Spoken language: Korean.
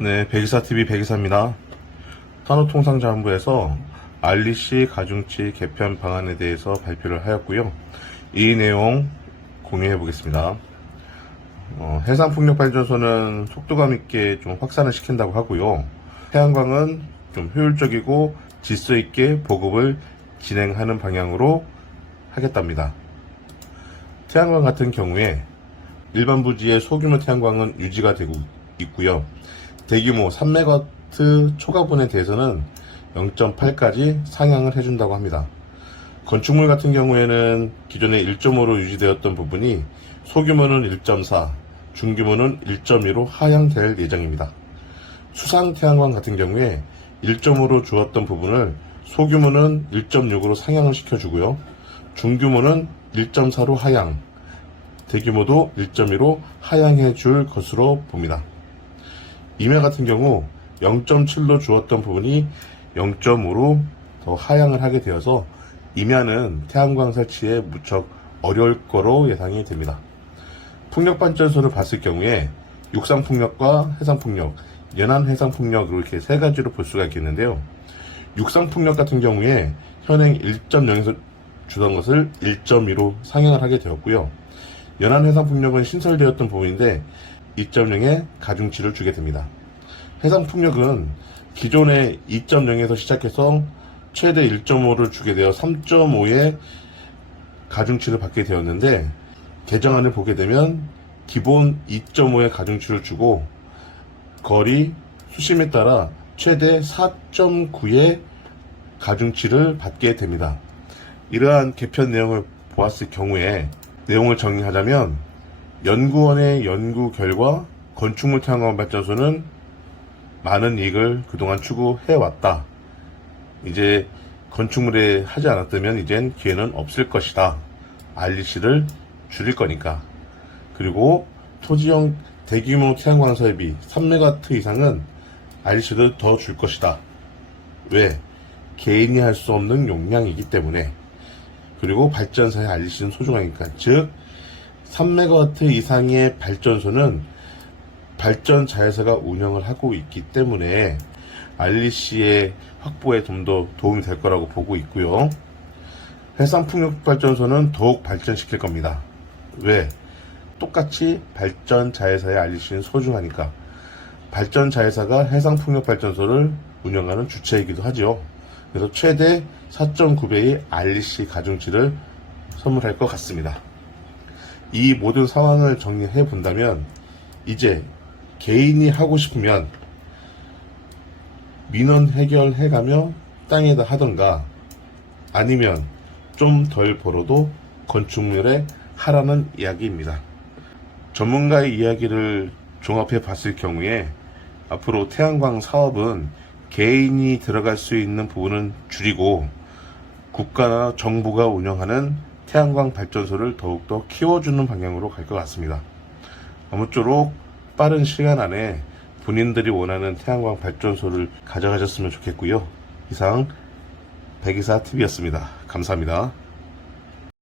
네, 백이사TV 백이사입니다. 산업통상자원부에서 알리씨 가중치 개편 방안에 대해서 발표를 하였고요. 이 내용 공유해 보겠습니다. 어, 해상풍력발전소는 속도감 있게 좀 확산을 시킨다고 하고요. 태양광은 좀 효율적이고 질서 있게 보급을 진행하는 방향으로 하겠답니다. 태양광 같은 경우에 일반 부지의 소규모 태양광은 유지가 되고 있고요. 대규모 3메가와트 초과분에 대해서는 0.8까지 상향을 해준다고 합니다. 건축물 같은 경우에는 기존에 1.5로 유지되었던 부분이 소규모는 1.4, 중규모는 1.2로 하향될 예정입니다. 수상 태양광 같은 경우에 1.5로 주었던 부분을 소규모는 1.6으로 상향을 시켜주고요. 중규모는 1.4로 하향, 대규모도 1.2로 하향해 줄 것으로 봅니다. 임야 같은 경우 0.7로 주었던 부분이 0.5로 더 하향을 하게 되어서 임야는 태양광 설치에 무척 어려울 거로 예상이 됩니다. 풍력 발전소를 봤을 경우에 육상 풍력과 해상 풍력, 연안 해상 풍력으로 이렇게 세 가지로 볼 수가 있겠는데요. 육상 풍력 같은 경우에 현행 1.0에서 주던 것을 1.2로 상향을 하게 되었고요. 연안 해상 풍력은 신설되었던 부분인데 2.0의 가중치를 주게 됩니다. 해상 풍력은 기존의 2.0에서 시작해서 최대 1.5를 주게 되어 3.5의 가중치를 받게 되었는데 개정안을 보게 되면 기본 2.5의 가중치를 주고 거리 수심에 따라 최대 4.9의 가중치를 받게 됩니다. 이러한 개편 내용을 보았을 경우에 내용을 정리하자면 연구원의 연구 결과 건축물 태양광 발전소는 많은 이익을 그동안 추구해왔다. 이제 건축물에 하지 않았다면 이젠 기회는 없을 것이다. RDC를 줄일 거니까. 그리고 토지형 대규모 태양광 설비 3메가와트 이상은 RDC를 더 줄 것이다. 왜? 개인이 할 수 없는 용량이기 때문에. 그리고 발전사의 RDC는 소중하니까. 즉, 3메가와트 이상의 발전소는 발전 자회사가 운영을 하고 있기 때문에 RDC의 확보에 좀 더 도움이 될 거라고 보고 있고요. 해상풍력 발전소는 더욱 발전시킬 겁니다. 왜? 똑같이 발전 자회사의 RDC는 소중하니까 발전 자회사가 해상풍력 발전소를 운영하는 주체이기도 하죠. 그래서 최대 4.9배의 RDC 가중치를 선물할 것 같습니다. 이 모든 상황을 정리해 본다면 이제 개인이 하고 싶으면 민원 해결해가며 땅에다 하던가 아니면 좀 덜 벌어도 건축물에 하라는 이야기입니다. 전문가의 이야기를 종합해 봤을 경우에 앞으로 태양광 사업은 개인이 들어갈 수 있는 부분은 줄이고 국가나 정부가 운영하는 태양광 발전소를 더욱더 키워주는 방향으로 갈 것 같습니다. 아무쪼록 빠른 시간 안에 본인들이 원하는 태양광 발전소를 가져가셨으면 좋겠고요. 이상 백이사 TV였습니다. 감사합니다.